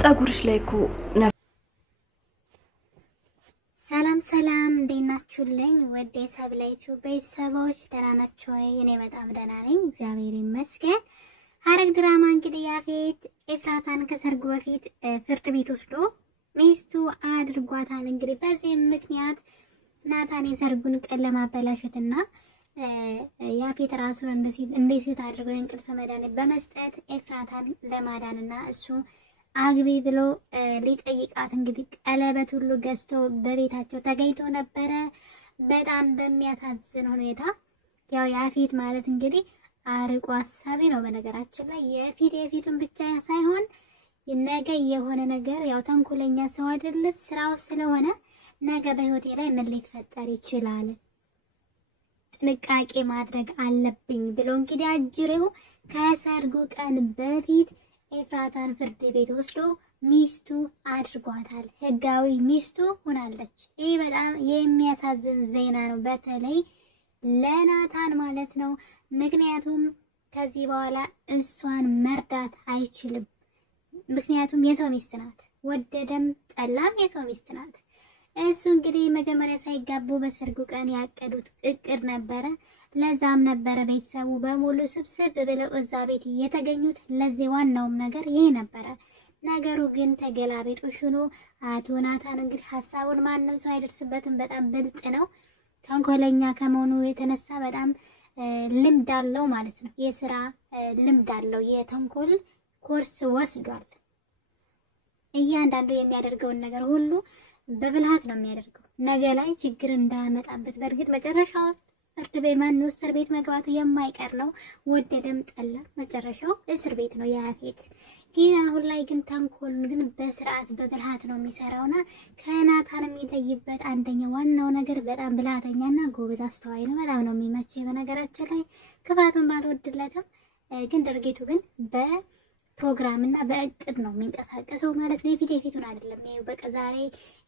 ጸጉርሽ ላይ እኮ ሰላም እንዴት ናችሁልኝ? ወደ ሰብላይቱ ቤተሰቦች ደህና ናችሁ ወይ? እኔ በጣም ደህና ነኝ፣ እግዚአብሔር ይመስገን። ሐረግ ድራማ እንግዲህ ያፌት ኤፍራታን ከሰርጉ በፊት ፍርድ ቤት ወስዶ ሚስቱ አድርጓታል። እንግዲህ በዚህ ምክንያት ናታን የሰርጉን ቀን ለማበላሸትና ያፌት ራሱን እንዴት አድርጎ እንቅልፍ መድኃኒት በመስጠት ኤፍራታን ለማዳንና እሱ አግቢ ብሎ ሊጠይቃት እንግዲህ ቀለበት ሁሉ ገዝቶ በቤታቸው ተገኝቶ ነበረ። በጣም በሚያሳዝን ሁኔታ ያው ያፌት ማለት እንግዲህ አርቆ አሳቢ ነው። በነገራችን ላይ የፊቱን ብቻ ሳይሆን ነገ የሆነ ነገር ያው ተንኮለኛ ሰው አይደለ፣ ስራው ስለሆነ ነገ በህይወቴ ላይ ምን ሊፈጠር ይችላል፣ ጥንቃቄ ማድረግ አለብኝ ብሎ እንግዲህ አጅሬው ከሰርጉ ቀን በፊት ኤፍራታን ፍርድ ቤት ወስዶ ሚስቱ አድርጓታል። ህጋዊ ሚስቱ ሆናለች። ይህ በጣም የሚያሳዝን ዜና ነው፣ በተለይ ለናታን ማለት ነው። ምክንያቱም ከዚህ በኋላ እሷን መርዳት አይችልም። ምክንያቱም የሰው ሚስት ናት፣ ወደደም ጠላም የሰው ሚስት ናት። እሱ እንግዲህ መጀመሪያ ሳይጋቡ በሰርጉ ቀን ያቀዱት እቅድ ነበረ። ለዛም ነበረ ቤተሰቡ በሙሉ ስብስብ ብለው እዛ ቤት የተገኙት። ለዚህ ዋናውም ነገር ይሄ ነበረ። ነገሩ ግን ተገላቢጦሽ ሆኖ አቶ ናታን እንግዲህ ሐሳቡን ማንም ሰው አይደርስበትም። በጣም ብልጥ ነው። ተንኮለኛ ከመሆኑ የተነሳ በጣም ልምድ አለው ማለት ነው። የሥራ ልምድ አለው። የተንኮል ኮርስ ወስዷል። እያንዳንዱ የሚያደርገውን ነገር ሁሉ በብልሃት ነው የሚያደርገው፣ ነገ ላይ ችግር እንዳያመጣበት። በእርግጥ መጨረሻው ፍርድ ቤት ማነው እስር ቤት መግባቱ የማይቀር ነው። ወደደም ጠላ መጨረሻው እስር ቤት ነው ያፌት። ግን አሁን ላይ ግን ተንኮሉን ግን በስርዓት በብልሃት ነው የሚሰራውና ከናታን የሚለይበት አንደኛ ዋናው ነገር በጣም ብልሃተኛና ጎበዝ አስተዋይ ነው። በጣም ነው የሚመቸኝ። በነገራችን ላይ ክፋቱን ባልወድለትም ግን ድርጊቱ ግን በፕሮግራም እና በእቅድ ነው የሚንቀሳቀሰው ማለት ነው። የፊቱን አይደለም። ይሄ በቃ ዛሬ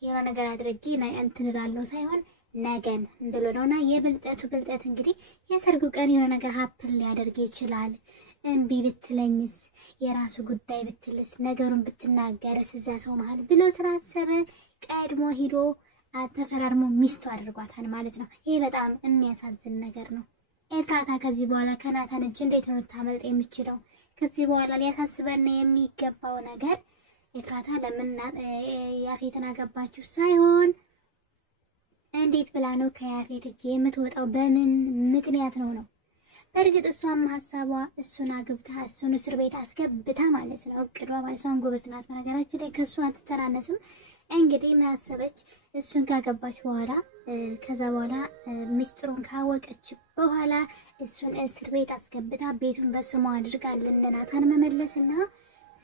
የሆነ ነገር አድርጌ እንትን እላለሁ ሳይሆን ነገን ብሎ ነውና የብልጠቱ ብልጠት እንግዲህ የሰርጉ ቀን የሆነ ነገር ሀፕል ሊያደርግ ይችላል። እምቢ ብትለኝስ፣ የራሱ ጉዳይ ብትልስ፣ ነገሩን ብትናገርስ እዛ ሰው መሃል ብሎ ስላሰበ ቀድሞ ሂዶ ተፈራርሞ ሚስቱ አድርጓታል ማለት ነው። ይሄ በጣም የሚያሳዝን ነገር ነው። ኤፍራታ ከዚህ በኋላ ከናታን እጅ እንዴት ነው ልታመልጥ የምችለው? ከዚህ በኋላ ሊያሳስበን የሚገባው ነገር ኤፍራታ ለምን ያፌትን አገባችሁ ሳይሆን እንዴት ብላ ነው ከያፌት እጅ የምትወጣው? በምን ምክንያት ነው? በእርግጥ እሷም ሐሳቧ እሱን አግብታ እሱን እስር ቤት አስገብታ ማለት ነው። እቅዷ ማለት ነው። ጎበዝ ናት። በነገራችን ላይ ከእሷ አትተናነስም። እንግዲህ ምን አሰበች? እሱን ካገባች በኋላ ከዛ በኋላ ሚስጥሩን ካወቀች በኋላ እሱን እስር ቤት አስገብታ ቤቱን በስሟ አድርጋ ለናታን መመለስና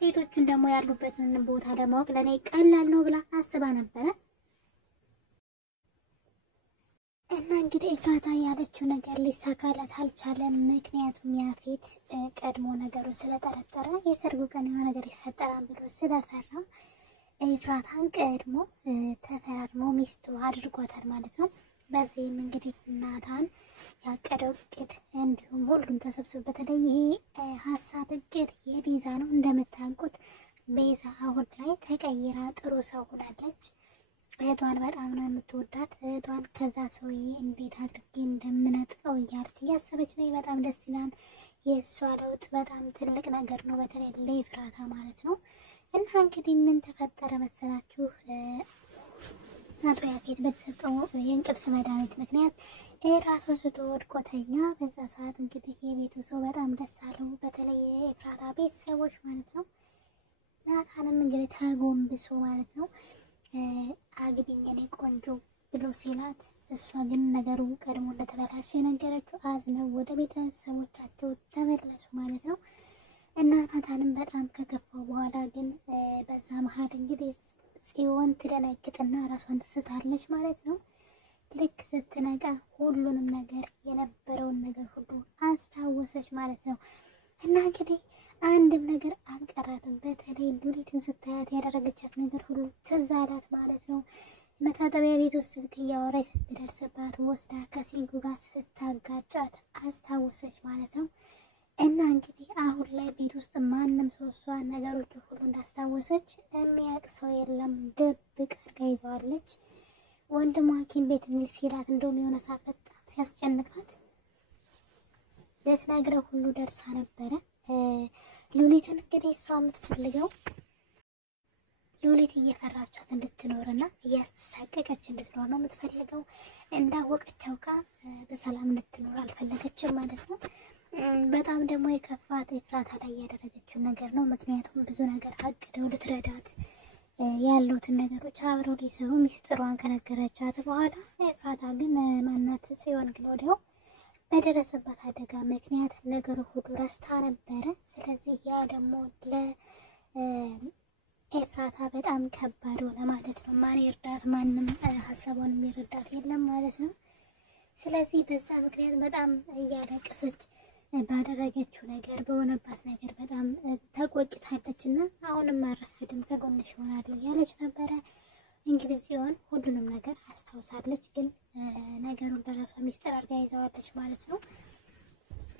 ሴቶቹን ደግሞ ያሉበትን ቦታ ለማወቅ ለኔ ቀላል ነው ብላ አስባ ነበረ። እና እንግዲህ ኤፍራታ ያለችው ነገር ሊሳካላት አልቻለም። ምክንያቱም ያፌት ቀድሞ ነገሩን ስለጠረጠረ የሰርጉ ቀን የሆነ ነገር ይፈጠራል ብሎ ስለፈራ ኤፍራታን ቀድሞ ተፈራርሞ ሚስቱ አድርጓታል ማለት ነው። በዚህም እንግዲህ ናታን ያቀደው እቅድ እንዲሁም ሁሉም ተሰብስቦ በተለይ ይሄ ሀሳብ እቅድ የቤዛ ነው። እንደምታውቁት ቤዛ አሁን ላይ ተቀይራ ጥሩ ሰው ሆናለች። እህቷን በጣም ነው የምትወዳት። እህቷን ከዛ ሰውዬ እንዴት አድርጌ እንደምነጥቀው እያለች እያሰበች ነው። በጣም ደስ ይላል። የእሷ ለውጥ በጣም ትልቅ ነገር ነው፣ በተለይ ለኤፍራታ ማለት ነው። እና እንግዲህ ምን ተፈጠረ መሰላችሁ? አቶ ያፌት በተሰጠው የእንቅልፍ መድኃኒት ምክንያት ራሱን ስቶ ወድቆ ተኛ። በዛ ሰዓት እንግዲህ የቤቱ ሰው በጣም ደስ አለው፣ በተለይ የኤፍራታ ቤተሰቦች ማለት ነው። ናታንም እንግዲህ ተጎንብሶ ማለት ነው አግቢኝ የኔ ቆንጆ ብሎ ሲላት፣ እሷ ግን ነገሩ ቀድሞ እንደተበላሸ ነገረችው። አዝነው ወደ ቤተሰቦቻቸው ተመለሱ ማለት ነው። እና ናታንም በጣም ከገፋው በኋላ ግን በዛ መሀል እንግዲህ ጽዮን ትደነግጥና ራሷን ትስታለች ማለት ነው። ልክ ስትነቃ ሁሉንም ነገር የነበረውን ነገር ሁሉ አስታወሰች ማለት ነው። እና እንግዲህ አንድም ነገር አልቀራትም። በተለይ ሉሊትን ስታያት ያደረገቻት ነገር ሁሉ ትዝ አላት ማለት ነው። መታጠቢያ ቤት ውስጥ ስልክ እያወራች ስትደርስባት ወስዳ ከሲንጉ ጋር ስታጋጫት አስታወሰች ማለት ነው። እና እንግዲህ አሁን ላይ ቤት ውስጥ ማንም ሰው እሷ ነገሮቹ ሁሉ እንዳስታወሰች የሚያውቅ ሰው የለም። ድብቅ አድርጋ ይዘዋለች። ወንድሟ ሐኪም ቤት እንሂድ ሲላት እንደውም የሆነ ሰዓት በጣም ሲያስጨንቃት ልትነግረው ሁሉ ደርሳ ነበረ። ሉሊትን እንግዲህ እሷ የምትፈልገው ሉሊት እየፈራቻት እንድትኖርና እያስተሳቀቀች እንድትኖር ነው የምትፈልገው። እንዳወቀች አውቃ በሰላም እንድትኖር አልፈለገችም ማለት ነው። በጣም ደግሞ የከፋት ኤፍራታ ላይ ያደረገችው ነገር ነው። ምክንያቱም ብዙ ነገር አቅደው ልትረዳት ያሉትን ነገሮች አብረው ሊሰሩ ሚስጥሯን ከነገረቻት በኋላ ኤፍራታ ግን ማናት ጽዮን ግን ወዲያው በደረሰባት አደጋ ምክንያት ነገሩ ሁሉ ረስታ ነበረ። ስለዚህ ያ ደግሞ ለኤፍራታ በጣም ከባድ ሆነ ማለት ነው። ማን ይርዳት? ማንም ሀሳቧን የሚረዳት የለም ማለት ነው። ስለዚህ በዛ ምክንያት በጣም እያለቀሰች ባደረገችው ነገር በሆነባት ነገር በጣም ተቆጭታለች እና አሁንም አረፍድም ከጎንሽ እሆናለሁ ያለች ነበረ። እንግዲህ ጽዮን ሁሉንም ነገር አስታውሳለች፣ ግን ነገሩን ለራሷ ሚስጥር አድርጋ ይዘዋለች ማለት ነው።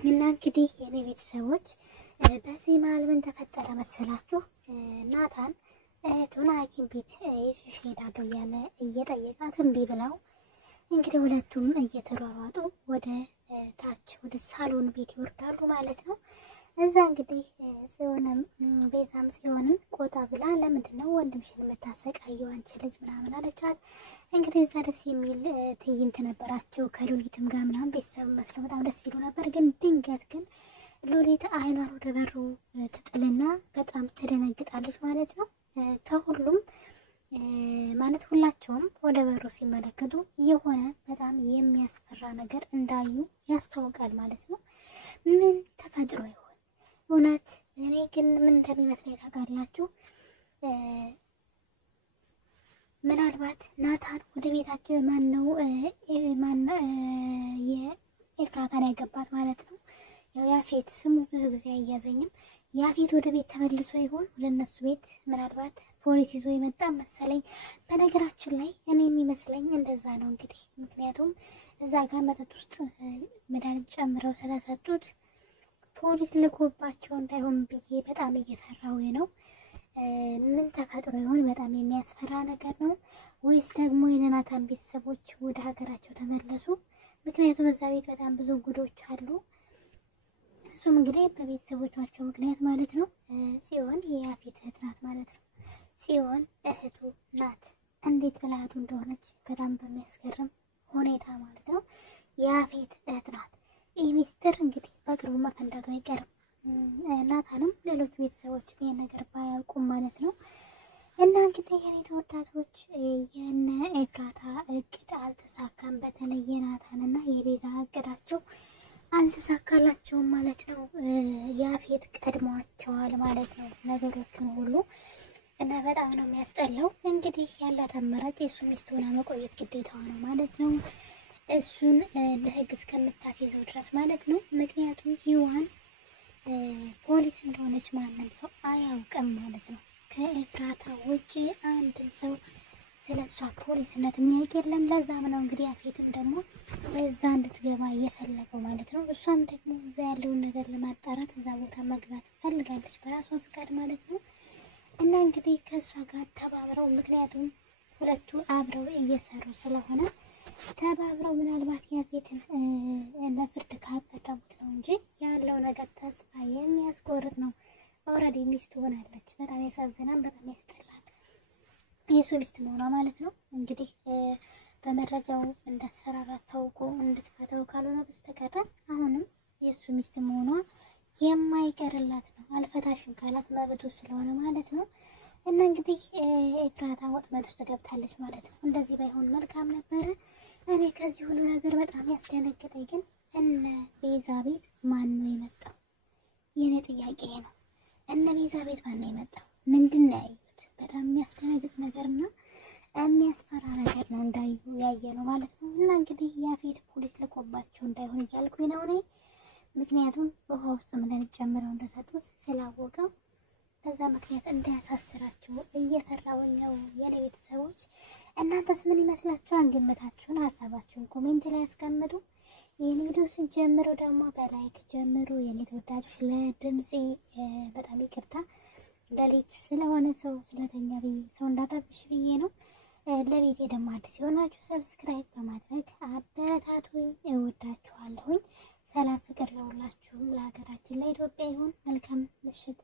እና እንግዲህ የኔ ቤተሰቦች በዚህ መሀል ምን ተፈጠረ መሰላችሁ? ናታን እህቱን ሐኪም ቤት ይዤሽ እሄዳለሁ እያለ እየጠየቃት እምቢ ብለው እንግዲህ ሁለቱም እየተሯሯጡ ወደ ታች ወደ ሳሎን ቤት ይወርዳሉ ማለት ነው። እዛ እንግዲህ ጽዮንም ቤዛም ጽዮንን ቆጣ ብላ ለምንድነው ወንድምሽን የምታሰቃየው አንቺ ልጅ ምናምን አለቻት። እንግዲህ እዛ ደስ የሚል ትዕይንት ነበራቸው ከሉሊትም ጋር ምናምን ቤተሰብ መስለው በጣም ደስ ይሉ ነበር። ግን ድንገት ግን ሉሊት አይኗን ወደ በሩ ትጥልና በጣም ትደነግጣለች ማለት ነው። ከሁሉም ማለት ሁላቸውም ወደ በሩ ሲመለከቱ የሆነ በጣም የሚያስፈራ ነገር እንዳዩ ያስታውቃል ማለት ነው። ምን ተፈጥሮ ይሆን? እውነት እኔ ግን ምን እንደሚመስለኝ ታውቃላችሁ? ምናልባት ናታን ወደ ቤታቸው ማነው የኤፍራታን ያገባት ማለት ነው። ያው ያፌት ስሙ ብዙ ጊዜ አያዘኝም። ያፌት ወደ ቤት ተመልሶ ይሆን ወደ እነሱ ቤት? ምናልባት ፖሊስ ይዞ የመጣ መሰለኝ። በነገራችን ላይ እኔ የሚመስለኝ እንደዛ ነው እንግዲህ። ምክንያቱም እዛ ጋር መጠጥ ውስጥ መድኃኒት ጨምረው ስለሰጡት ፖሊስ ልኮባቸው እንዳይሆን ብዬ በጣም እየፈራሁ ነው። ምን ተፈጥሮ ይሆን? በጣም የሚያስፈራ ነገር ነው። ወይስ ደግሞ የናታን ቤተሰቦች ወደ ሀገራቸው ተመለሱ? ምክንያቱም እዛ ቤት በጣም ብዙ ጉዶች አሉ። እሱም እንግዲህ በቤተሰቦቻቸው ምክንያት ማለት ነው። ጽዮን የያፌት እህት ናት ማለት ነው። ጽዮን እህቱ ናት። እንዴት ብላ እህቱ እንደሆነች በጣም በሚያስገርም ሁኔታ ማለት ነው። የያፌት እህት ናት። ይህ ሚስጥር እንግዲህ በቅርቡ መፈንዳቱ አይቀርም። ናታንም ሌሎች ቤተሰቦች ይህን ነገር ባያውቁም ማለት ነው። እና እንግዲህ የኔ ተወዳጆች የነ ኤፍራታ እቅድ አልተሳካም። በተለይ የናታን እና የቤዛ እቅዳቸው አልተሳካላቸውም ማለት ነው። ያፌት ቀድሟቸዋል ማለት ነው ነገሮችን ሁሉ እና በጣም ነው የሚያስጠላው። እንግዲህ ያላት አማራጭ የእሱ ሚስት ሆና መቆየት ግዴታዋ ነው ማለት ነው። እሱን በህግ እስከምታስይዘው ድረስ ማለት ነው። ምክንያቱም ሂዋን ፖሊስ እንደሆነች ማንም ሰው አያውቅም ማለት ነው። ከኤፍራታ ውጪ አንድም ሰው ስለ እሷ ፖሊስነት የሚያውቅ የለም። ለዛም ነው እንግዲህ ያፌትም ደግሞ እዛ እንድትገባ እየፈለገው ማለት ነው። እሷም ደግሞ እዛ ያለውን ነገር ለማጣራት እዛ ቦታ መግባት ፈልጋለች በራሷ ፍቃድ ማለት ነው። እና እንግዲህ ከእሷ ጋር ተባብረው ምክንያቱም ሁለቱ አብረው እየሰሩ ስለሆነ ተባብረው ምናልባት ያፌትን ለፍርድ ካቀረቡት ነው እንጂ ያለው ነገር ተስፋ የሚያስቆርጥ ነው። ኦልሬዲ ሚስቱ ሆናለች። በጣም ያሳዝናል፣ በጣም ያስጠላል። የሱ ሚስት መሆኗ ማለት ነው። እንግዲህ በመረጃው እንዳስፈራራት ታውቆ እንድትፈታው ካልሆነ በስተቀር አሁንም የሱ ሚስት መሆኗ የማይቀርላት ነው። አልፈታሽም ካላት መብቱ ስለሆነ ማለት ነው። እና እንግዲህ ኤፍራታ ወጥመድ ውስጥ ገብታለች ማለት ነው። እንደዚህ ባይሆን መልካም ነበረ። እኔ ከዚህ ሁሉ ነገር በጣም ያስደነገጠኝ ግን እነ ቤዛ ቤት ማን ነው የመጣው? የኔ ጥያቄ ነው። እነ ቤዛ ቤት ማን ነው የመጣው? ምንድን ነው ያዩት? በጣም የሚያስደነግጥ ነገርና የሚያስፈራ ነገር ነው እንዳዩ ያየ ነው ማለት ነው። እና እንግዲህ ያፌት ፖሊስ ልኮባቸው እንዳይሆን እያልኩኝ ነው እኔ። ምክንያቱም ውሃ ውስጥ ምን ጨምረው እንደሰጡት ስላወቀው በዛ ምክንያት እንዳያሳስራችሁ እየፈራሁኝ ነው የኔ ቤተሰቦች። እናንተስ ምን ይመስላችኋል? ግምታችሁን ሀሳባችሁን ኮሜንት ላይ አስቀምጡ። ይህን ቪዲዮ ስትጀምሩ ደግሞ በላይክ ጀምሩ የኔ ተወዳጆች። ለድምጼ በጣም ይቅርታ ለሊት ስለሆነ ሰው ስለተኛ ብዬ ሰው እንዳረብሽ ብዬ ነው። ለቤቴ ደግሞ አዲስ የሆናችሁ ሰብስክራይብ በማድረግ አበረታቱኝ። እወዳችኋለሁኝ። ሰላም ፍቅር ለሁላችሁም። ለሀገራችን ለኢትዮጵያ ይሁን። መልካም ምሽት።